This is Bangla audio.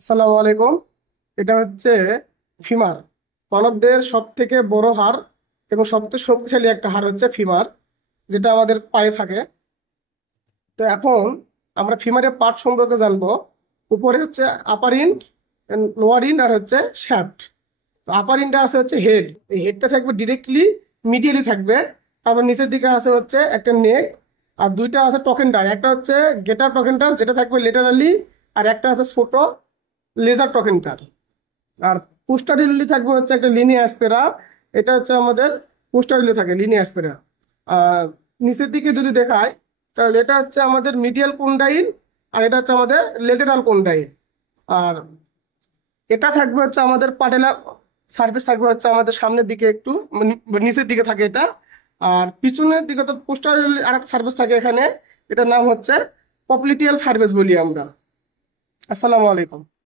আসসালামু আলাইকুম। এটা হচ্ছে ফিমার। মানবদের সব থেকে বড় হাড় এবং সবচেয়ে শক্তিশালী একটা হাড় হচ্ছে ফিমার, যেটা আমাদের পায়ে থাকে। তো এখন আমরা ফিমারের পার্ট সম্পর্কে জানবো। উপরে হচ্ছে আপার ইন্ড, লোয়ার ইন্ড আর হচ্ছে শ্যাফট। তো আপার ইন্ডটা আছে হচ্ছে হেড। এই হেডটা থাকবে ডিরেক্টলি মিডিয়ালি থাকবে। তারপর নিচের দিকে আছে হচ্ছে একটা নেক, আর দুইটা আছে টকেন্ডার। একটা হচ্ছে গেটার টকেন্ডার, যেটা থাকবে লেটারালি, আর একটা আছে ছোট লেজার টকেন্ডার। আর পোস্টারিলি থাকবে হচ্ছে একটা লিনিয়া অ্যাসপেরা। এটা হচ্ছে আমাদের পোস্টারিলি থাকে লিনিয়া অ্যাসপেরা। আর নিচের দিকে যদি দেখায়, তাহলে এটা হচ্ছে আমাদের মিডিয়াল কন্ডাইল, আর এটা হচ্ছে আমাদের লেটেরাল কন্ডাইল। আর এটা থাকবে হচ্ছে আমাদের পাটেলার সার্ফেস থাকবে হচ্ছে আমাদের সামনের দিকে একটু নিচের দিকে থাকে এটা। আর পিছনের দিকে তো পোস্টারিলি আর একটা সার্ফেস থাকে এখানে। এটার নাম হচ্ছে পপ্লিটিয়াল সার্ফেস বলি আমরা। আসসালামু আলাইকুম।